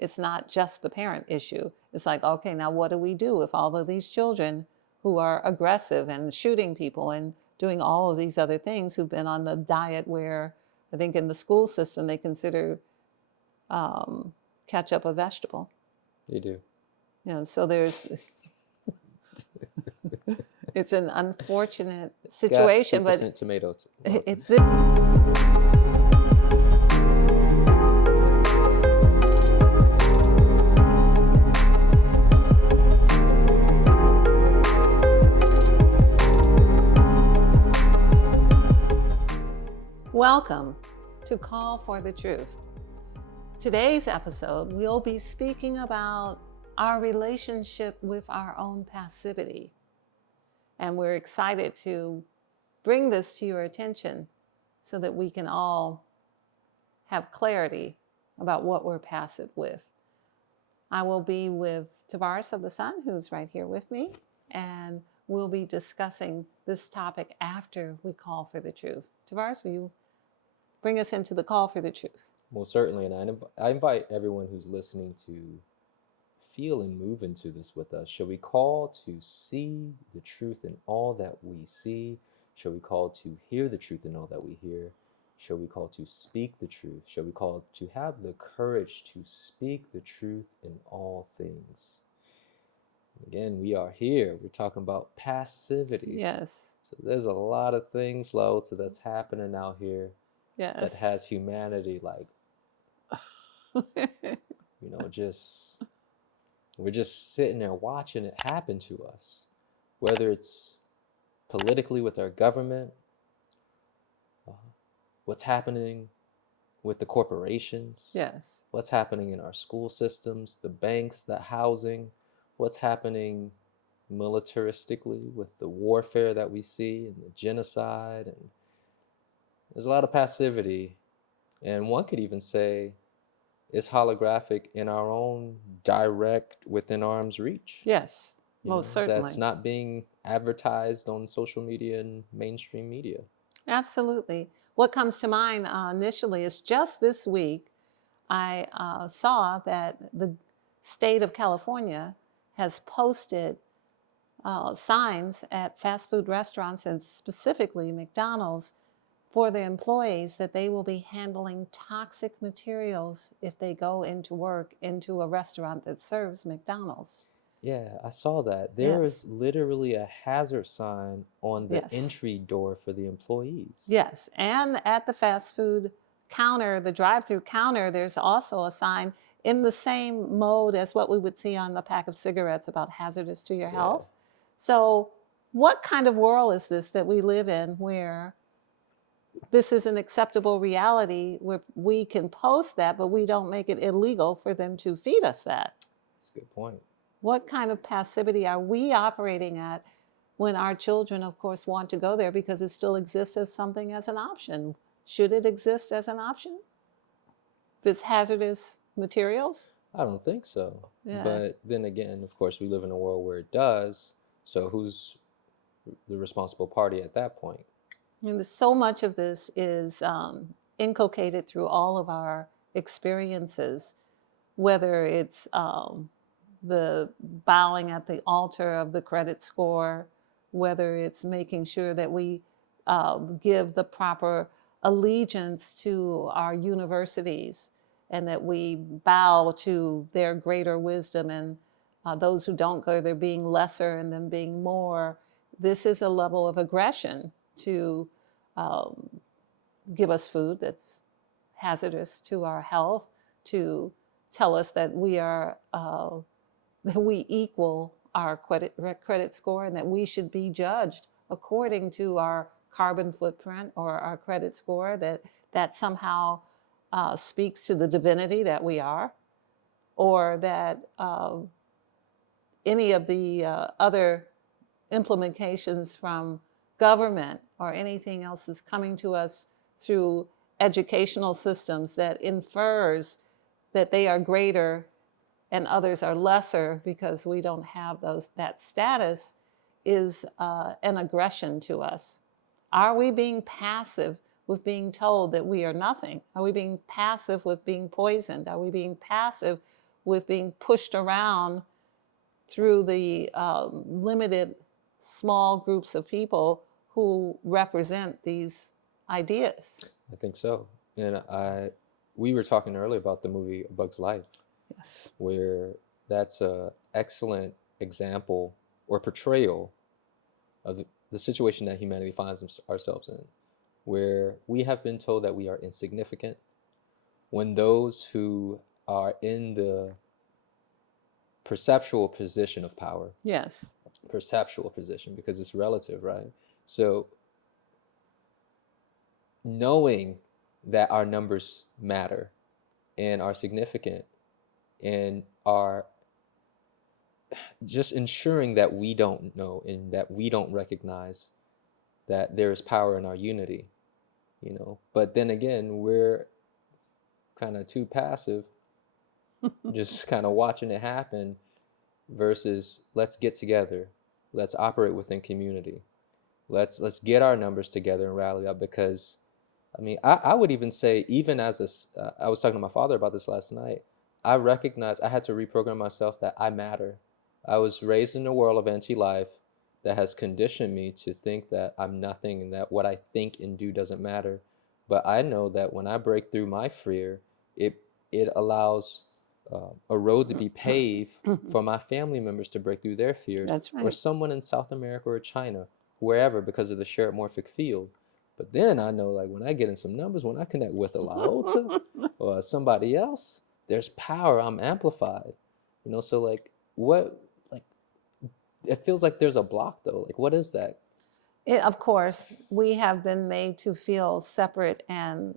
It's not just the parent issue. It's like, okay, now what do we do with all of these children who are aggressive and shooting people and doing all of these other things, who've been on the diet where I think in the school system they consider ketchup a vegetable. They do. So there's, it's an unfortunate situation, but but tomato. Welcome to Call for the Truth. Today's episode, we'll be speaking about our relationship with our own passivity. And we're excited to bring this to your attention so that we can all have clarity about what we're passive with. I will be with Tarvars of the Sun, who's right here with me, and we'll be discussing this topic after we call for the truth. Tarvars, will you bring us into the call for the truth? Most certainly, and I invite everyone who's listening to feel and move into this with us. Shall we call to see the truth in all that we see? Shall we call to hear the truth in all that we hear? Shall we call to speak the truth? Shall we call to have the courage to speak the truth in all things? Again, we are here. We're talking about passivities. Yes. So there's a lot of things, LaOta, that's happening out here. Yes. That has humanity like, we're just sitting there watching it happen to us, whether it's politically with our government, what's happening with the corporations, yes, what's happening in our school systems, the banks, the housing, what's happening militaristically with the warfare that we see and the genocide. And there's a lot of passivity, and one could even say it's holographic in our own direct, within arm's reach. Yes, most certainly. That's not being advertised on social media and mainstream media. Absolutely. What comes to mind initially is just this week, I saw that the state of California has posted signs at fast food restaurants, and specifically McDonald's, for the employees that they will be handling toxic materials if they go into work into a restaurant that serves McDonald's. Yeah, I saw that. There is literally a hazard sign on the entry door for the employees. Yes, and at the fast food counter, the drive-through counter, there's also a sign in the same mode as what we would see on the pack of cigarettes about hazardous to your health. So what kind of world is this that we live in where this is an acceptable reality, where we can post that, but we don't make it illegal for them to feed us that? That's a good point. What kind of passivity are we operating at when our children, of course, want to go there because it still exists as something as an option? Should it exist as an option? If it's hazardous materials? I don't think so. Yeah. But then again, of course, we live in a world where it does. So who's the responsible party at that point? And so much of this is inculcated through all of our experiences, whether it's the bowing at the altar of the credit score, whether it's making sure that we give the proper allegiance to our universities and that we bow to their greater wisdom, and those who don't go there being lesser and them being more. This is a level of aggression to give us food that's hazardous to our health, to tell us that we are that we equal our credit score and that we should be judged according to our carbon footprint or our credit score, that somehow speaks to the divinity that we are, or that any of the other implementations from government or anything else is coming to us through educational systems that infers that they are greater and others are lesser because we don't have that status, is an aggression to us. Are we being passive with being told that we are nothing? Are we being passive with being poisoned? Are we being passive with being pushed around through the limited small groups of people who represent these ideas. I think so. And we were talking earlier about the movie A Bug's Life. Yes. Where that's an excellent example or portrayal of the situation that humanity finds ourselves in, where we have been told that we are insignificant, when those who are in the perceptual position of power, yes, perceptual position, because it's relative, right? So knowing that our numbers matter and are significant and are just ensuring that we don't know and that we don't recognize that there is power in our unity, But then again, we're kind of too passive, just kind of watching it happen versus let's get together, let's operate within community, let's get our numbers together and rally up. Because I mean, I would even say, even as I was talking to my father about this last night, I recognized I had to reprogram myself that I matter. I was raised in a world of anti-life that has conditioned me to think that I'm nothing and that what I think and do doesn't matter. But I know that when I break through my fear, it allows a road to be paved for my family members to break through their fears. That's right. Or someone in South America or China, wherever, because of the shared morphic field. But then I know, like, when I get in some numbers, when I connect with a LaOta or somebody else, there's power. I'm amplified. So like, what, like, it feels like there's a block though. Like, what is that? Of course, we have been made to feel separate and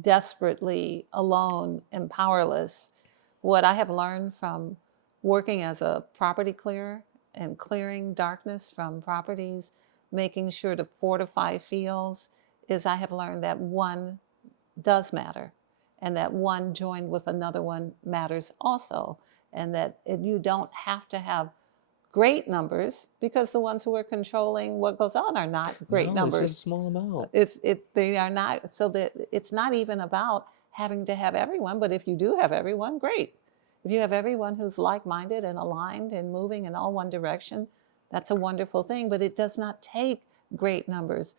desperately alone and powerless. What I have learned from working as a property clearer and clearing darkness from properties, making sure to fortify fields, is I have learned that one does matter, and that one joined with another one matters also, and that you don't have to have great numbers, because the ones who are controlling what goes on are not great numbers. It's just a small amount. They are not. So that it's not even about having to have everyone, but if you do have everyone, great. If you have everyone who's like-minded and aligned and moving in all one direction, that's a wonderful thing, but it does not take great numbers.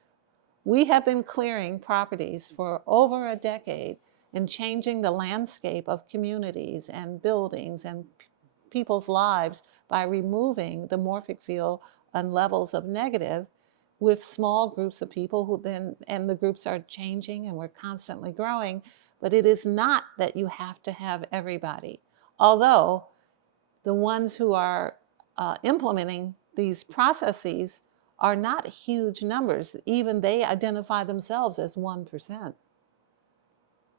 We have been clearing properties for over a decade and changing the landscape of communities and buildings and people's lives by removing the morphic field on levels of negative, with small groups of people who then, and the groups are changing and we're constantly growing. But it is not that you have to have everybody. Although the ones who are implementing these processes are not huge numbers. Even they identify themselves as 1%.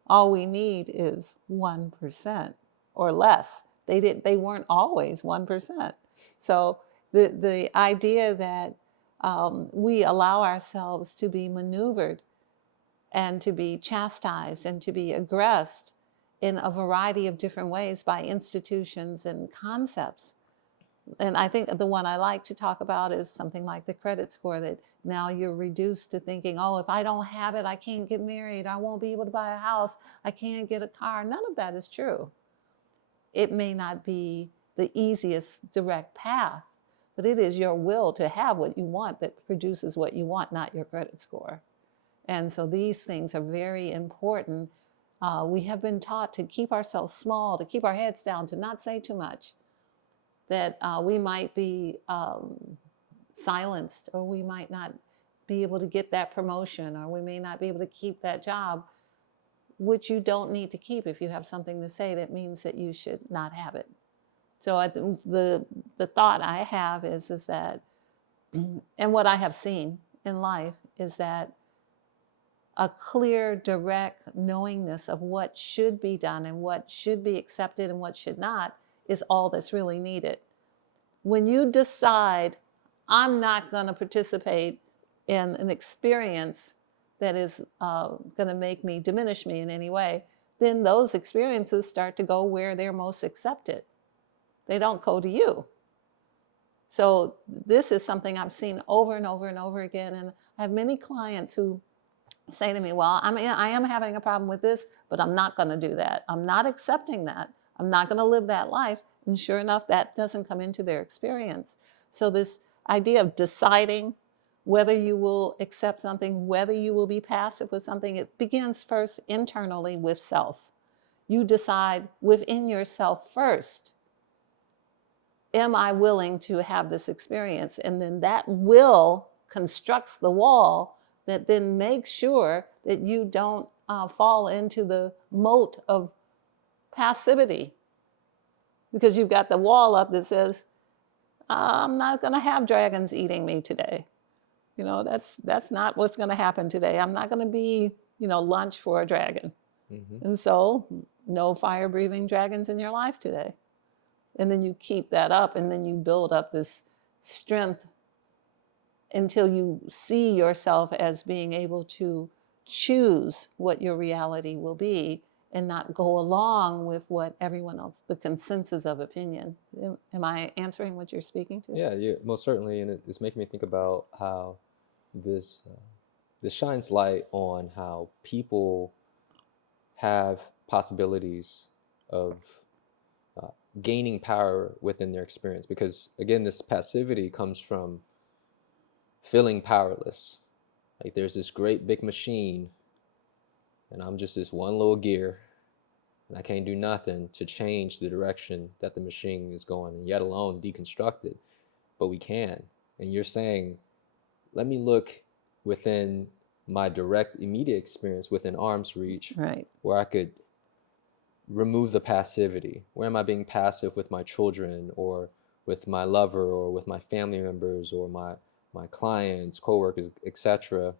All we need is 1% or less. They weren't always 1%. So the idea that we allow ourselves to be maneuvered and to be chastised and to be aggressed in a variety of different ways by institutions and concepts. And I think the one I like to talk about is something like the credit score, that now you're reduced to thinking, oh, if I don't have it, I can't get married, I won't be able to buy a house, I can't get a car. None of that is true. It may not be the easiest direct path, but it is your will to have what you want that produces what you want, not your credit score. And so these things are very important. We have been taught to keep ourselves small, to keep our heads down, to not say too much, that we might be silenced, or we might not be able to get that promotion, or we may not be able to keep that job, which you don't need to keep. If you have something to say, that means that you should not have it. So the thought I have is that, and what I have seen in life is that a clear, direct knowingness of what should be done and what should be accepted and what should not is all that's really needed. When you decide, I'm not going to participate in an experience that is going to diminish me in any way, then those experiences start to go where they're most accepted. They don't go to you. So this is something I've seen over and over and over again. And I have many clients who say to me, well, I am having a problem with this, but I'm not going to do that. I'm not accepting that. I'm not going to live that life. And sure enough, that doesn't come into their experience. So this idea of deciding whether you will accept something, whether you will be passive with something, it begins first internally with self. You decide within yourself first, am I willing to have this experience? And then that will constructs the wall that then makes sure that you don't fall into the moat of passivity, because you've got the wall up that says, I'm not going to have dragons eating me today. You know, that's not what's going to happen today. I'm not going to be, lunch for a dragon. Mm-hmm. And so no fire-breathing dragons in your life today. And then you keep that up, and then you build up this strength until you see yourself as being able to choose what your reality will be and not go along with what everyone else, the consensus of opinion. Am I answering what you're speaking to? Yeah, most certainly. And it's making me think about how this shines light on how people have possibilities of gaining power within their experience. Because again, this passivity comes from feeling powerless. Like there's this great big machine and I'm just this one little gear and I can't do nothing to change the direction that the machine is going, and yet alone deconstruct it. But we can. And you're saying, let me look within my direct immediate experience within arm's reach, right, where I could remove the passivity. Where am I being passive with my children or with my lover or with my family members or my clients, coworkers, etc.,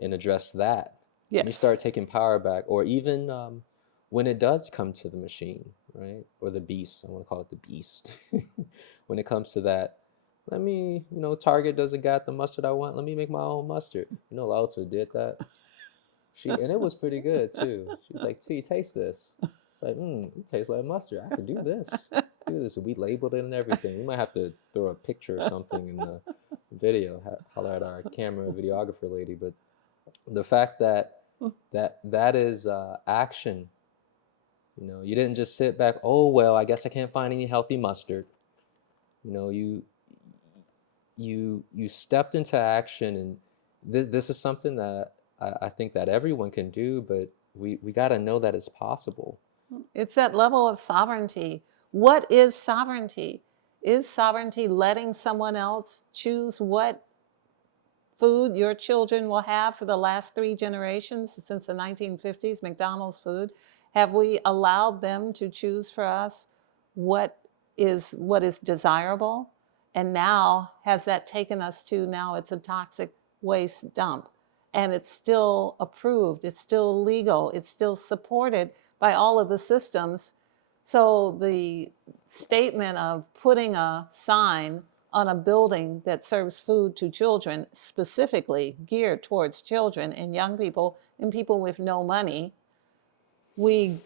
and address that. Yes. And you start taking power back. Or even when it does come to the machine, right? Or the beast, I want to call it the beast. When it comes to that, let me, Target doesn't got the mustard I want. Let me make my own mustard. LaOta did that. And it was pretty good too. She was like, T, taste this. It's like, it tastes like mustard. I can do this. We labeled it and everything. We might have to throw a picture or something in the video, holler at our camera videographer lady. But the fact that is action. You didn't just sit back, oh, well, I guess I can't find any healthy mustard. You stepped into action, and this is something that I think that everyone can do, but we got to know that it's possible. It's that level of sovereignty. What is sovereignty? Is sovereignty letting someone else choose what food your children will have for the last 3 generations since the 1950s, McDonald's food? Have we allowed them to choose for us what is desirable? And now, has that taken us to, now it's a toxic waste dump? And it's still approved, it's still legal, it's still supported by all of the systems. So the statement of putting a sign on a building that serves food to children, specifically geared towards children and young people and people with no money, we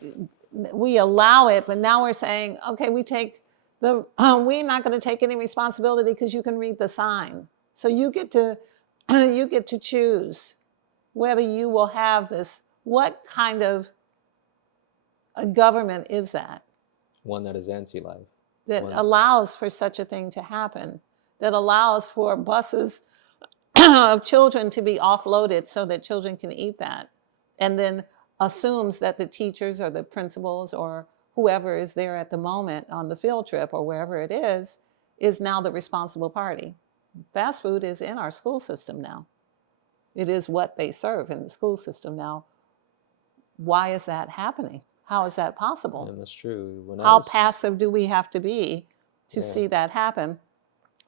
allow it, but now we're saying, okay, we're not going to take any responsibility because you can read the sign. So you get to choose whether you will have this. What kind of a government is that? One that is anti-life. That allows for such a thing to happen. That allows for buses of children to be offloaded so that children can eat that. And then assumes that the teachers or the principals or whoever is there at the moment on the field trip or wherever it is now the responsible party. Fast food is in our school system now. It is what they serve in the school system now. Why is that happening? How is that possible? And that's true. How passive do we have to be to see that happen?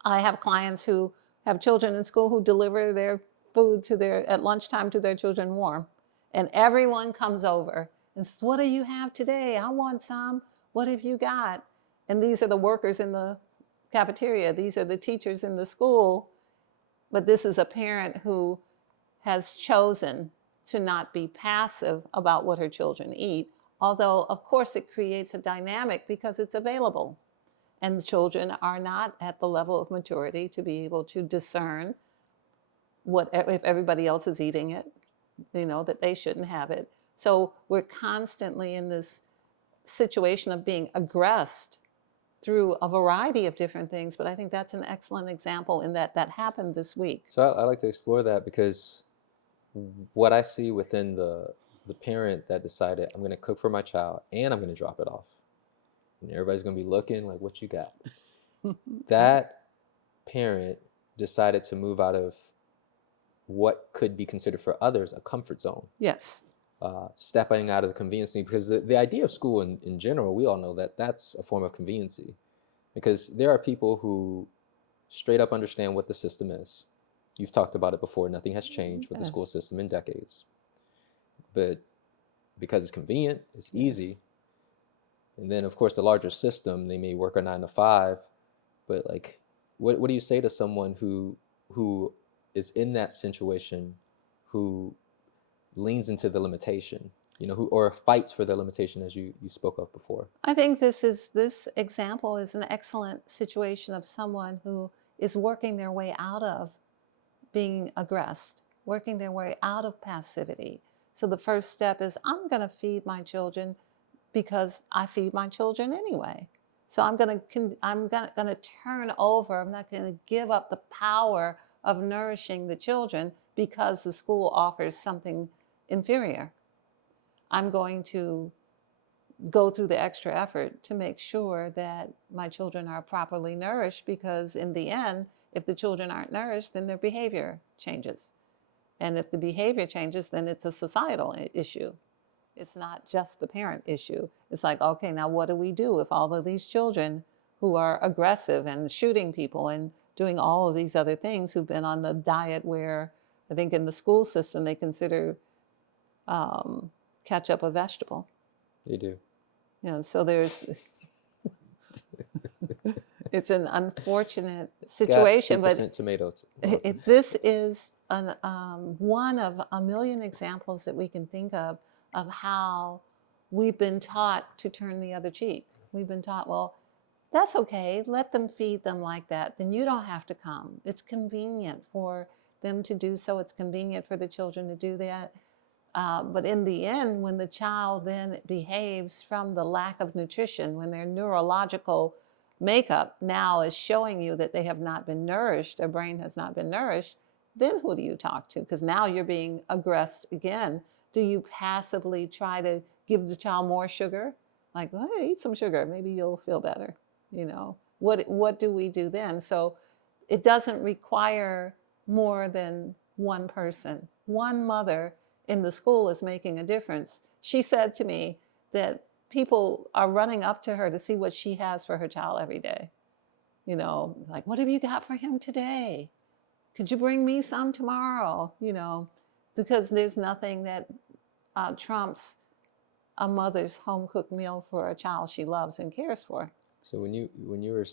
I have clients who have children in school who deliver their food at lunchtime to their children warm. And everyone comes over and says, what do you have today? I want some. What have you got? And these are the workers in the cafeteria. These are the teachers in the school. But this is a parent who has chosen to not be passive about what her children eat. Although, of course, it creates a dynamic because it's available. And the children are not at the level of maturity to be able to discern if everybody else is eating it, that they shouldn't have it. So we're constantly in this situation of being aggressed through a variety of different things. But I think that's an excellent example in that happened this week. So I like to explore that, because what I see within the parent that decided, I'm going to cook for my child and I'm going to drop it off, and everybody's going to be looking like, what you got? That parent decided to move out of what could be considered for others a comfort zone. Yes. Stepping out of the conveniency, because the idea of school in general, we all know that that's a form of conveniency, because there are people who straight up understand what the system is. You've talked about it before. Nothing has changed with the school system in decades. But because it's convenient, it's easy. And then, of course, the larger system, they may work a 9 to 5. But like, what do you say to someone who is in that situation, who leans into the limitation, or fights for the limitation, as you spoke of before? I think this example is an excellent situation of someone who is working their way out of being aggressed, working their way out of passivity. So the first step is, I'm going to feed my children because I feed my children anyway. So I'm going to turn over. I'm not going to give up the power of nourishing the children because the school offers something inferior. I'm going to go through the extra effort to make sure that my children are properly nourished, because in the end, if the children aren't nourished, then their behavior changes. And if the behavior changes, then it's a societal issue. It's not just the parent issue. It's like, okay, now what do we do if all of these children who are aggressive and shooting people and doing all of these other things, who've been on the diet where I think in the school system they consider ketchup a vegetable? They do. So there's it's an unfortunate situation, but tomatoes. This is one of a million examples that we can think of how we've been taught to turn the other cheek. We've been taught, well, that's okay, let them feed them like that, then you don't have to come. It's convenient for them to do so. It's convenient for the children to do that. But in the end, when the child then behaves from the lack of nutrition, when their neurological makeup now is showing you that they have not been nourished, their brain has not been nourished, then who do you talk to? Because now you're being aggressed again. Do you passively try to give the child more sugar? Like, well, hey, eat some sugar, maybe you'll feel better. What do we do then? So it doesn't require more than one person. One mother in the school is making a difference. She said to me that people are running up to her to see what she has for her child every day. Like, what have you got for him today? Could you bring me some tomorrow? Because there's nothing that trumps a mother's home-cooked meal for a child she loves and cares for. So when you were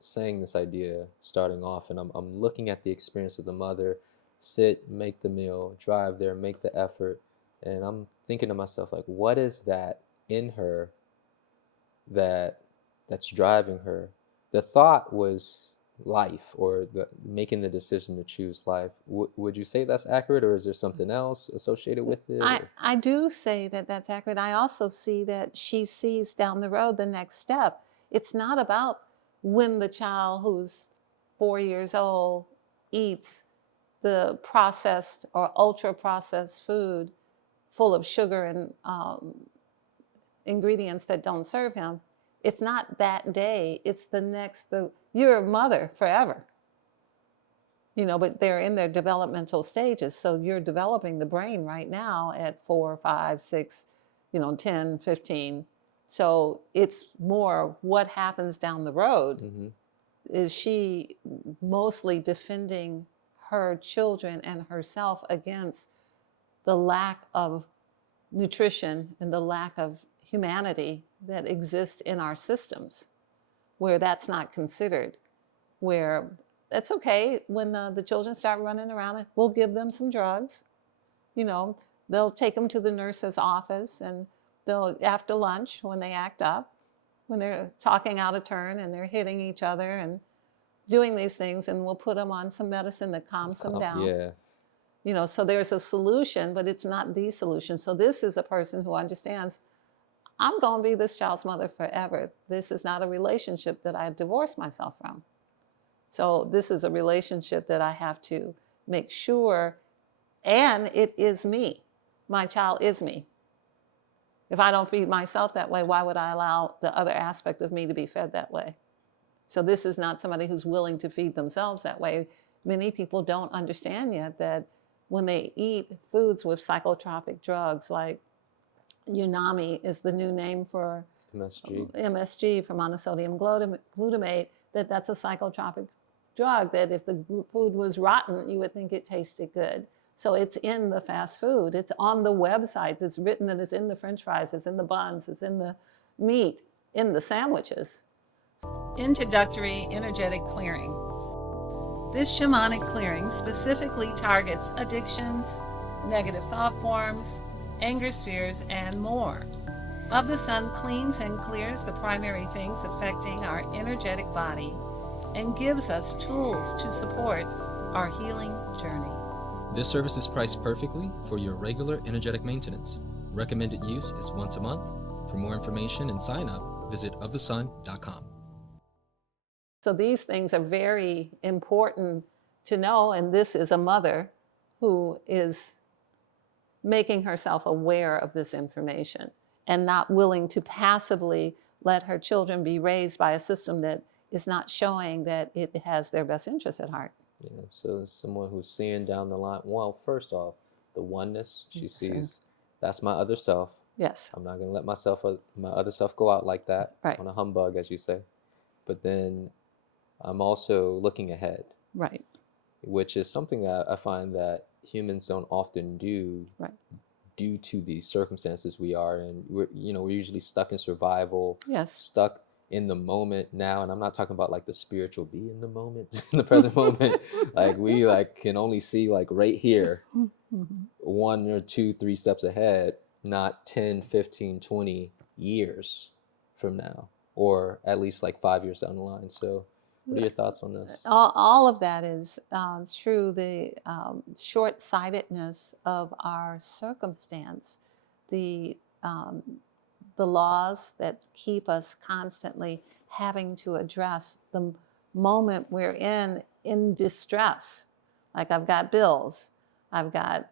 saying this idea, starting off, and I'm looking at the experience of the mother, sit, make the meal, drive there, make the effort, and I'm thinking to myself, like, what is that in her that's driving her? The thought was life, or making the decision to choose life. Would you say that's accurate, or is there something else associated with it? I do say that that's accurate. I also see that she sees down the road the next step. It's not about when the child who's 4 years old eats the processed or ultra-processed food full of sugar and ingredients that don't serve him. It's not that day. It's the next. You're a mother forever. But they're in their developmental stages. So you're developing the brain right now at 4, 5, 6, 10, 15. So it's more what happens down the road. Mm-hmm. Is she mostly defending her children and herself against the lack of nutrition and the lack of humanity that exists in our systems, where that's not considered, where that's okay when the children start running around, we'll give them some drugs. They'll take them to the nurse's office, and they'll, after lunch, when they act up, when they're talking out of turn and they're hitting each other and doing these things, and we'll put them on some medicine that calms them down. Yeah. So there's a solution, but it's not the solution. So this is a person who understands, I'm going to be this child's mother forever. This is not a relationship that I divorced myself from. So this is a relationship that I have to make sure, and it is me. My child is me. If I don't feed myself that way, why would I allow the other aspect of me to be fed that way? So this is not somebody who's willing to feed themselves that way. Many people don't understand yet that when they eat foods with psychotropic drugs, like Unami is the new name for MSG, for monosodium glutamate, that's a psychotropic drug, that if the food was rotten, you would think it tasted good. So it's in the fast food. It's on the website. It's written that it's in the French fries, it's in the buns, it's in the meat, in the sandwiches. Introductory energetic clearing. This shamanic clearing specifically targets addictions, negative thought forms, anger spheres, and more. Of the Sun cleans and clears the primary things affecting our energetic body and gives us tools to support our healing journey. This service is priced perfectly for your regular energetic maintenance. Recommended use is once a month. For more information and sign up, visit ofthesun.com. So these things are very important to know, and this is a mother who is making herself aware of this information and not willing to passively let her children be raised by a system that is not showing that it has their best interests at heart. Yeah, so someone who's seeing down the line, well, first off, the oneness, she sees, that's my other self. Yes. I'm not going to let my other self go out like that, right, on a humbug, as you say. But then I'm also looking ahead. Right. Which is something that I find that humans don't often do, right, due to the circumstances we are in. We're usually stuck in survival, yes, stuck in the moment now. And I'm not talking about like the spiritual be in the moment, in the present moment. Like we can only see like right here, 1 or 2, 3 steps ahead, not 10, 15, 20 years from now, or at least like 5 years down the line. So what are your thoughts on this? All of that is true. The short-sightedness of our circumstance, the laws that keep us constantly having to address the moment we're in distress. Like I've got bills, I've got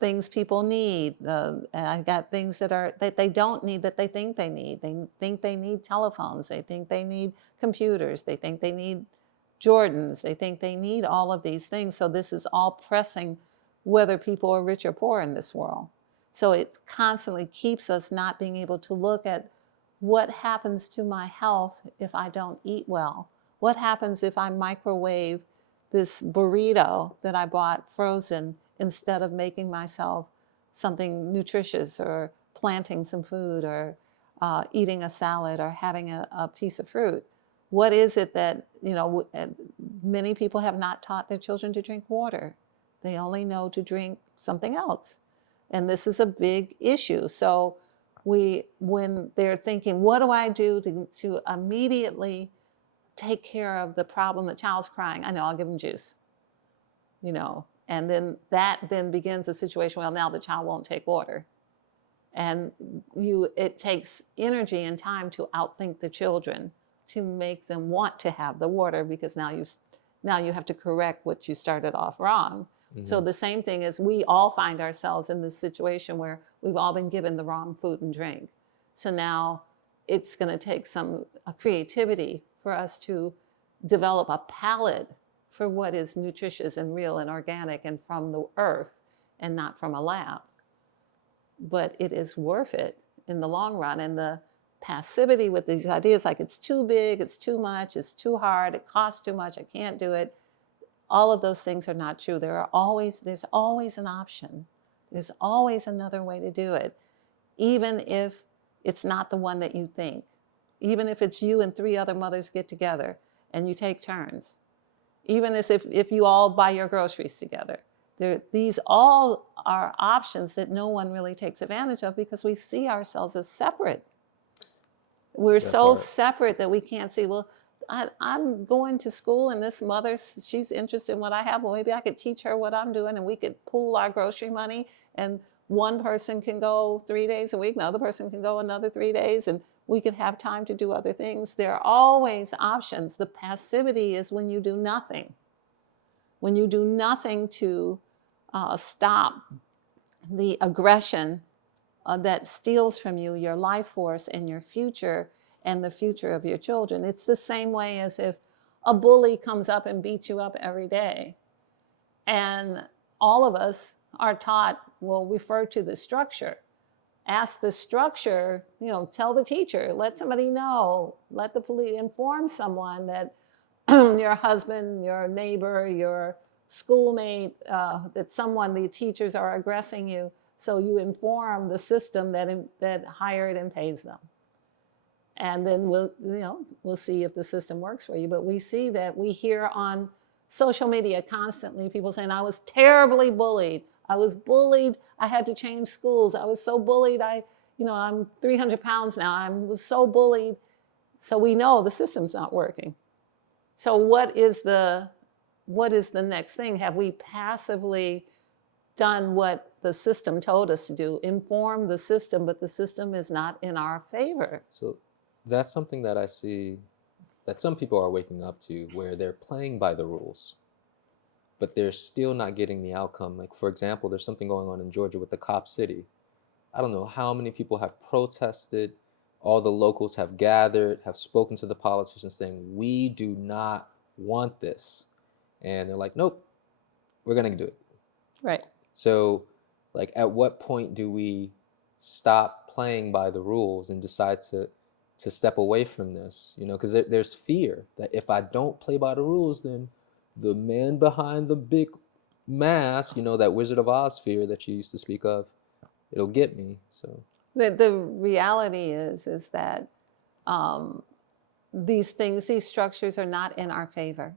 things people need, I've got things that they don't need that they think they need. They think they need telephones, they think they need computers, they think they need Jordans, they think they need all of these things. So this is all pressing whether people are rich or poor in this world. So it constantly keeps us not being able to look at what happens to my health if I don't eat well. What happens if I microwave this burrito that I bought frozen instead of making myself something nutritious, or planting some food, or eating a salad, or having a piece of fruit? What is it that, many people have not taught their children to drink water. They only know to drink something else. And this is a big issue. So when they're thinking, what do I do to immediately take care of the problem? The child's crying, I know, I'll give them juice, and then that begins a situation. Well, now the child won't take water, and it takes energy and time to outthink the children to make them want to have the water, because now you have to correct what you started off wrong. Mm-hmm. So the same thing is, we all find ourselves in this situation where we've all been given the wrong food and drink. So now it's going to take some creativity for us to develop a palate for what is nutritious and real and organic and from the earth, and not from a lab. But it is worth it in the long run. And the passivity with these ideas, like it's too big, it's too much, it's too hard, it costs too much, I can't do it. All of those things are not true. There's always an option. There's always another way to do it, even if it's not the one that you think. Even if it's you and 3 other mothers get together and you take turns. Even as if you all buy your groceries together. These all are options that no one really takes advantage of, because we see ourselves as separate. We're so separate that we can't see, well, I'm going to school and this mother, she's interested in what I have. Well, maybe I could teach her what I'm doing and we could pool our grocery money, and one person can go 3 days a week, another person can go another 3 days, and we could have time to do other things. There are always options. The passivity is when you do nothing. When you do nothing to stop the aggression that steals from you your life force and your future and the future of your children. It's the same way as if a bully comes up and beats you up every day. And all of us are taught, well, refer to the structure. Ask the structure, tell the teacher, let somebody know, let the police, inform someone that your husband, your neighbor, your schoolmate, that the teachers are aggressing you. So you inform the system that hired and pays them. And then we'll see if the system works for you. But we see that we hear on social media constantly people saying, I was terribly bullied. I was bullied. I had to change schools. I was so bullied. I'm 300 pounds now. I was so bullied. So we know the system's not working. So what is the next thing? Have we passively done what the system told us to do? Inform the system, but the system is not in our favor. So that's something that I see that some people are waking up to, where they're playing by the rules, but they're still not getting the outcome. Like, for example, there's something going on in Georgia with the Cop City. I don't know how many people have protested. All the locals have gathered, have spoken to the politicians saying, we do not want this. And they're like, nope, we're going to do it. Right. So, like, at what point do we stop playing by the rules and decide to step away from this? Because there's fear that if I don't play by the rules, then the man behind the big mask, that Wizard of Oz fear that you used to speak of, it'll get me. So the reality is that these structures are not in our favor.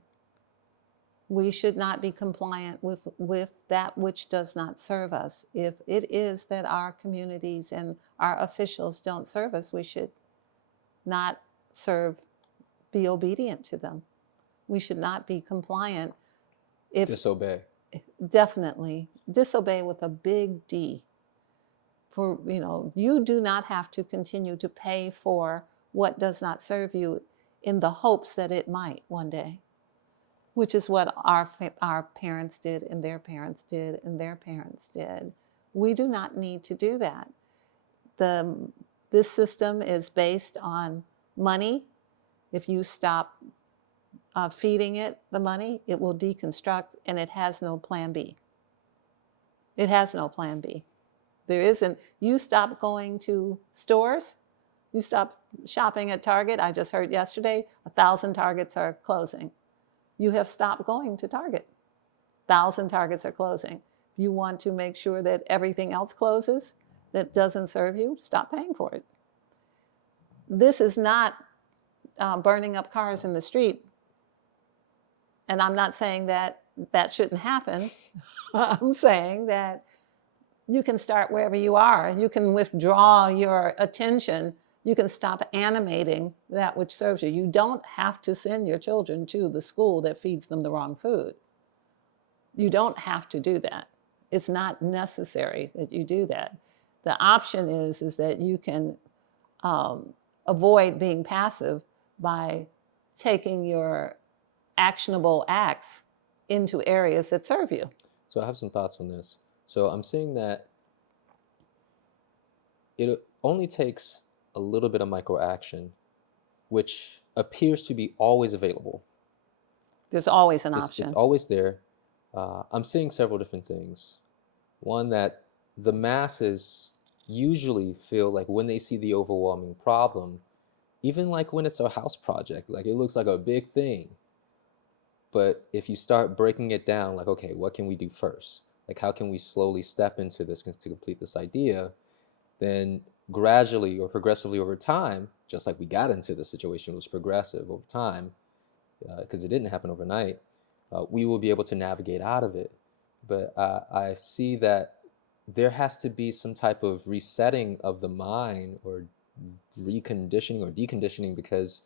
We should not be compliant with that which does not serve us. If it is that our communities and our officials don't serve us, we should not be obedient to them. We should not be compliant. Disobey. Definitely. Disobey with a big D. For, you do not have to continue to pay for what does not serve you in the hopes that it might one day, which is what our parents did, and their parents did, and their parents did. We do not need to do that. This system is based on money. If you stop feeding it the money, it will deconstruct, and it has no plan B. It has no plan B. There isn't. You stop going to stores, you stop shopping at Target. I just heard yesterday 1,000 Targets are closing. You have stopped going to Target. 1,000 Targets are closing. You want to make sure that everything else closes that doesn't serve you, stop paying for it. This is not burning up cars in the street. And I'm not saying that shouldn't happen. I'm saying that you can start wherever you are. You can withdraw your attention. You can stop animating that which serves you. You don't have to send your children to the school that feeds them the wrong food. You don't have to do that. It's not necessary that you do that. The option is that you can avoid being passive by taking your actionable acts into areas that serve you. So I have some thoughts on this. So I'm saying that it only takes a little bit of micro action, which appears to be always available. There's always an option. It's always there. I'm seeing several different things. One, that the masses usually feel like when they see the overwhelming problem, even like when it's a house project, like it looks like a big thing. But if you start breaking it down, like, okay, what can we do first? Like, how can we slowly step into this to complete this idea? Then gradually or progressively over time, just like we got into the situation, it was progressive over time, because it didn't happen overnight, we will be able to navigate out of it. But I see that there has to be some type of resetting of the mind, or reconditioning or deconditioning, because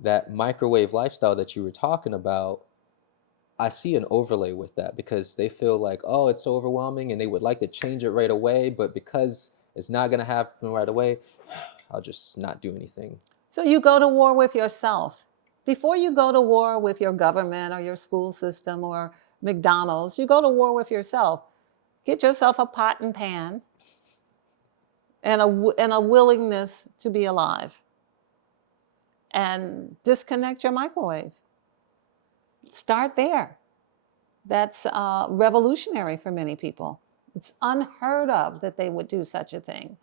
that microwave lifestyle that you were talking about, I see an overlay with that, because they feel like, oh, it's so overwhelming and they would like to change it right away, but because it's not going to happen right away, I'll just not do anything. So you go to war with yourself. Before you go to war with your government or your school system or McDonald's, you go to war with yourself. Get yourself a pot and pan and a willingness to be alive. And disconnect your microwave. Start there. That's revolutionary for many people. It's unheard of that they would do such a thing.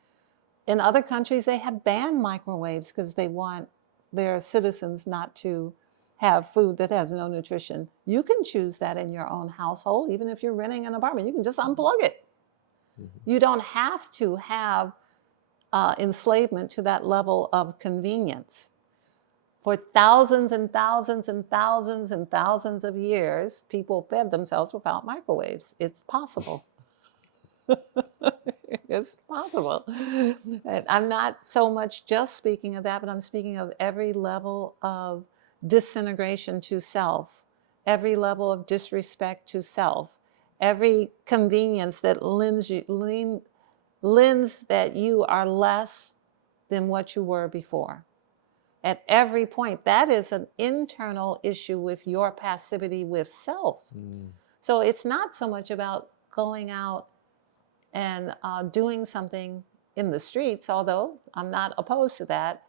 In other countries, they have banned microwaves because they want their citizens not to have food that has no nutrition. You can choose that in your own household, even if you're renting an apartment. You can just unplug it. Mm-hmm. You don't have to have enslavement to that level of convenience. For thousands and thousands and thousands and thousands of years, people fed themselves without microwaves. It's possible. It's possible. And I'm not so much just speaking of that, but I'm speaking of every level of disintegration to self, every level of disrespect to self, every convenience that lends that you are less than what you were before. At every point, that is an internal issue with your passivity with self. Mm. So it's not so much about going out and doing something in the streets, although I'm not opposed to that.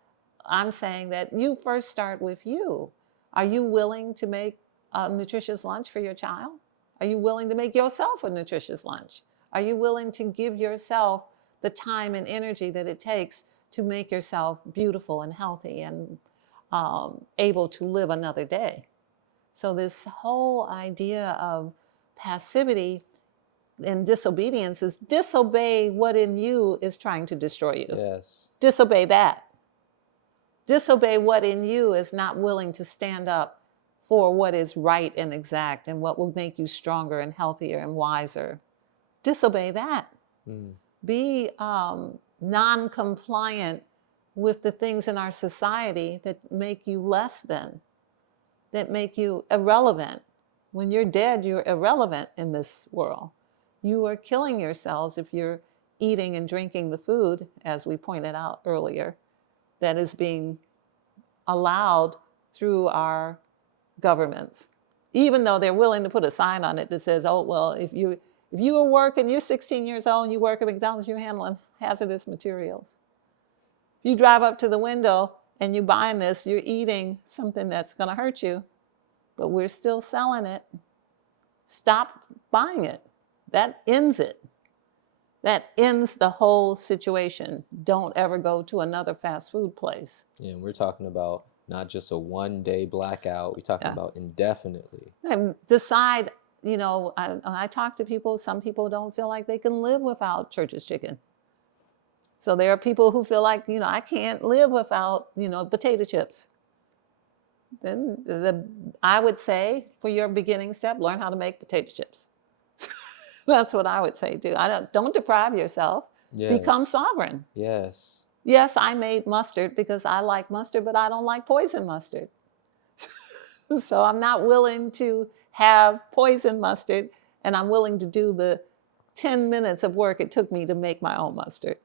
I'm saying that you first start with you. Are you willing to make a nutritious lunch for your child? Are you willing to make yourself a nutritious lunch? Are you willing to give yourself the time and energy that it takes to make yourself beautiful and healthy and able to live another day? So this whole idea of passivity and disobedience is disobey what in you is trying to destroy you. Yes. Disobey that. Disobey what in you is not willing to stand up for what is right and exact and what will make you stronger and healthier and wiser. Disobey that. Mm. Be non-compliant with the things in our society that make you less than, that make you irrelevant. When you're dead, you're irrelevant in this world. You are killing yourselves if you're eating and drinking the food, as we pointed out earlier, that is being allowed through our governments. Even though they're willing to put a sign on it that says, oh, well, if you are working, you're 16 years old and you work at McDonald's, you're handling hazardous materials. If you drive up to the window and you're buying this, you're eating something that's going to hurt you, but we're still selling it. Stop buying it. That ends it. That ends the whole situation. Don't ever go to another fast food place. Yeah, and we're talking about not just a one-day blackout. We're talking about indefinitely. And decide, I talk to people, some people don't feel like they can live without Church's chicken. So there are people who feel like, I can't live without, potato chips. Then I would say, for your beginning step, learn how to make potato chips. That's what I would say, do. Don't deprive yourself. Yes. Become sovereign. Yes. Yes, I made mustard because I like mustard, but I don't like poison mustard. So I'm not willing to have poison mustard, and I'm willing to do the 10 minutes of work it took me to make my own mustard.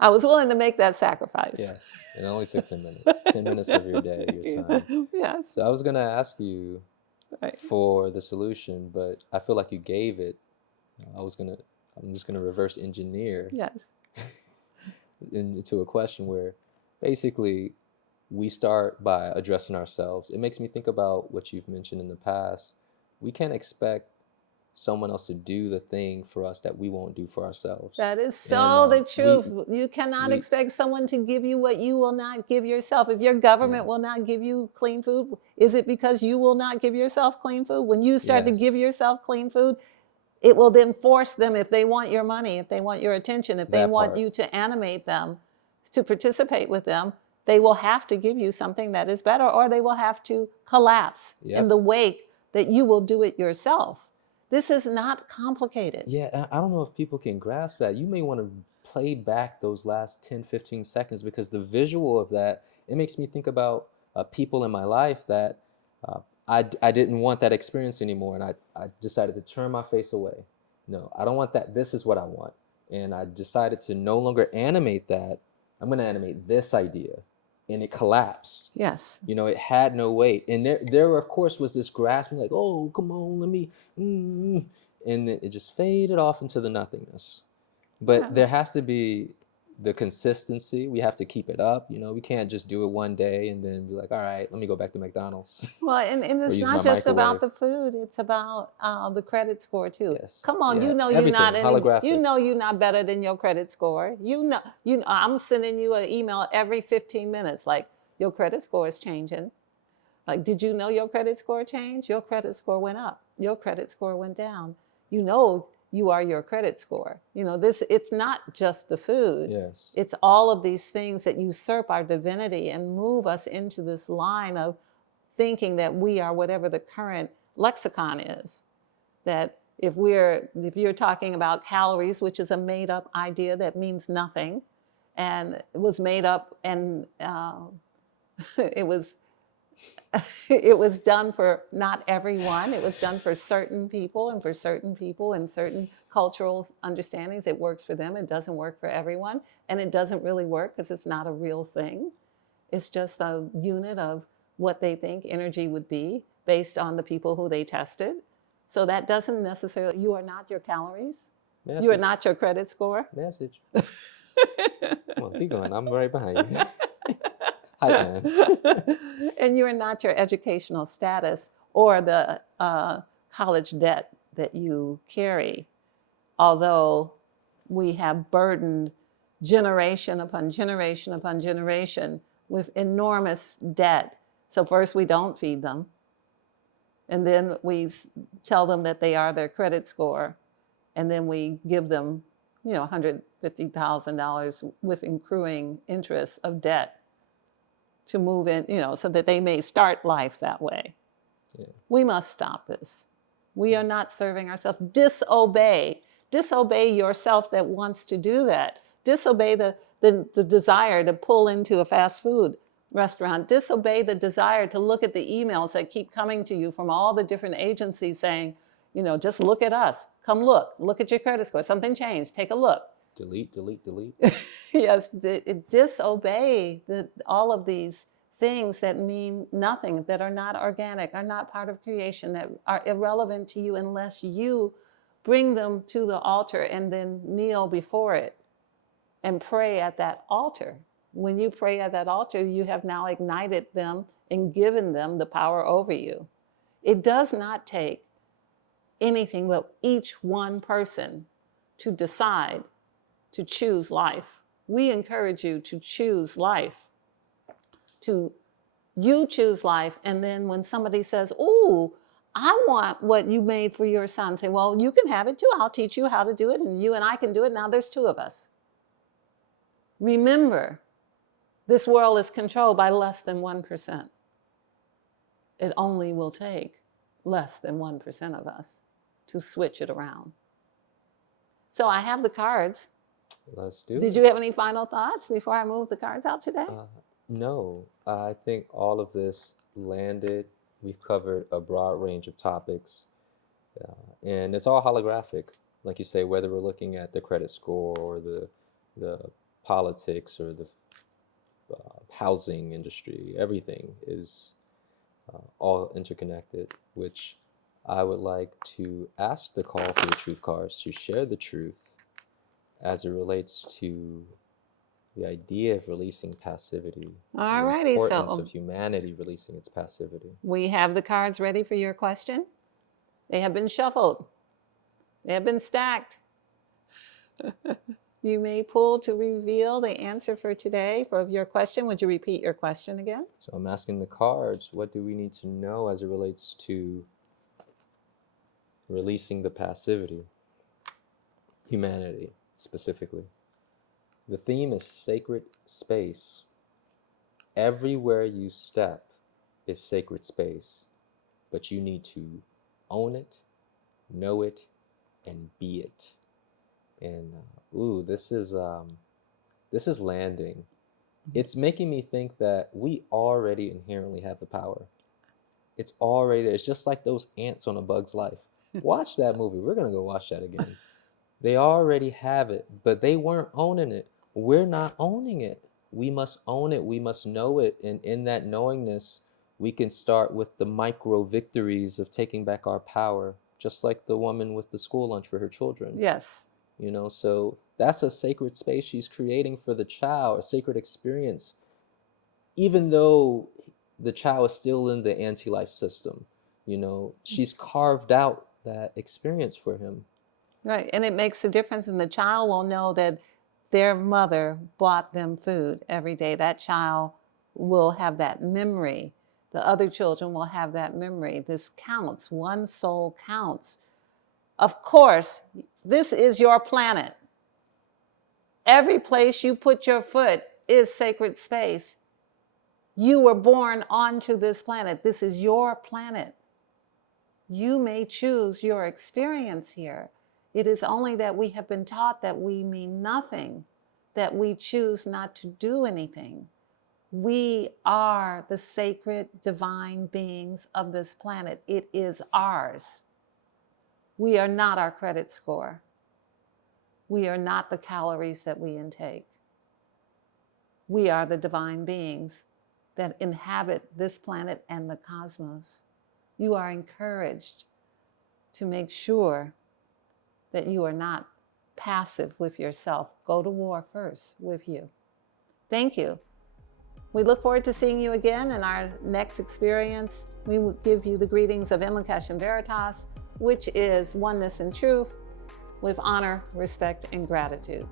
I was willing to make that sacrifice. Yes, it only took 10 minutes. 10 minminutes of your day, your time. Yes. So I was going to ask you for the solution, but I feel like you gave it. I'm just gonna reverse engineer into a question where basically we start by addressing ourselves. It makes me think about what you've mentioned in the past. We can't expect someone else to do the thing for us that we won't do for ourselves. That is so the truth. You cannot expect someone to give you what you will not give yourself. If your government will not give you clean food, is it because you will not give yourself clean food? When you start to give yourself clean food, it will then force them, if they want your money, if they want your attention, if they want you to animate them, to participate with them, they will have to give you something that is better, or they will have to collapse in the wake that you will do it yourself. This is not complicated. Yeah, I don't know if people can grasp that. You may want to play back those last 10, 15 seconds, because the visual of that, it makes me think about people in my life that I didn't want that experience anymore, and I decided to turn my face away. No, I don't want that. This is what I want. And I decided to no longer animate that. I'm going to animate this idea. And it collapsed. Yes. You know, it had no weight. And there of course, was this grasping, like, oh, come on, let me. And it just faded off into the nothingness. But there has to be the consistency. We have to keep it up. You know, we can't just do it one day and then be like, all right, let me go back to McDonald's. Well, and it's not just about the food. It's about the credit score too. Yes. Come on, Yeah. you know Everything. you know you're not better than your credit score. You know I'm sending you an email every 15 minutes like your credit score is changing. Like, did you know your credit score changed? Your credit score went up. Your credit score went down. You know you are your credit score. You know, it's not just the food. Yes. It's all of these things that usurp our divinity and move us into this line of thinking that we are whatever the current lexicon is. That if you're talking about calories, which is a made up idea that means nothing, and it was made up and it was done for not everyone. It was done for certain people and certain cultural understandings. It works for them. It doesn't work for everyone. And it doesn't really work because it's not a real thing. It's just a unit of what they think energy would be based on the people who they tested. So that doesn't necessarily, you are not your calories. Message. You are not your credit score. Message. Come on, keep going. I'm right behind you. Hi, man. And you are not your educational status or the college debt that you carry. Although we have burdened generation upon generation upon generation with enormous debt. So first we don't feed them. And then we tell them that they are their credit score. And then we give them, $150,000 with accruing interest of debt to move in, so that they may start life that way. Yeah. We must stop this. We are not serving ourselves. Disobey yourself that wants to do that. Disobey the desire to pull into a fast food restaurant. Disobey the desire to look at the emails that keep coming to you from all the different agencies saying, just look at us. Come look at your credit score. Something changed. Take a look. Delete. Yes, disobey all of these things that mean nothing, that are not organic, are not part of creation, that are irrelevant to you unless you bring them to the altar and then kneel before it and pray at that altar. When you pray at that altar, you have now ignited them and given them the power over you. It does not take anything but each one person to decide to choose life. We encourage you to choose life. You choose life, and then when somebody says, "Ooh, I want what you made for your son," say, "Well, you can have it too. I'll teach you how to do it, and you and I can do it. Now there's two of us." Remember, this world is controlled by less than 1%. It only will take less than 1% of us to switch it around. So I have the cards. Let's do it. Did you have any final thoughts before I move the cards out today? No, I think all of this landed. We've covered a broad range of topics, and it's all holographic. Like you say, whether we're looking at the credit score or the politics or the housing industry, everything is all interconnected, which I would like to ask the call for the truth cards to share the truth as it relates to the idea of releasing passivity. All righty, the importance so of humanity releasing its passivity. we have the cards ready for your question. They have been shuffled. They have been stacked. You may pull to reveal the answer for today for your question. Would you repeat your question again? So I'm asking the cards, what do we need to know as it relates to releasing the passivity? Humanity, specifically. The theme is sacred space. Everywhere you step is sacred space, but you need to own it, know it, and be it. And this is landing. it's making me think that we already inherently have the power. It's already there. It's just like those ants on A Bug's Life. Watch that movie. We're going to go watch that again. They already have it, but they weren't owning it. We're not owning it. We must own it. We must know it. And in that knowingness, we can start with the micro victories of taking back our power, just like the woman with the school lunch for her children. Yes. You know, so that's a sacred space she's creating for the child, a sacred experience, even though the child is still in the anti-life system. You know, she's carved out that experience for him. Right. And it makes a difference. And the child will know that their mother bought them food every day. That child will have that memory. The other children will have that memory. This counts. One soul counts. Of course, this is your planet. Every place you put your foot is sacred space. You were born onto this planet. This is your planet. You may choose your experience here. It is only that we have been taught that we mean nothing, that we choose not to do anything. We are the sacred divine beings of this planet. It is ours. We are not our credit score. We are not the calories that we intake. We are the divine beings that inhabit this planet and the cosmos. You are encouraged to make sure that you are not passive with yourself. Go to war first with you. Thank you. We look forward to seeing you again in our next experience. We will give you the greetings of Invocation Veritas, which is oneness and truth with honor, respect, and gratitude.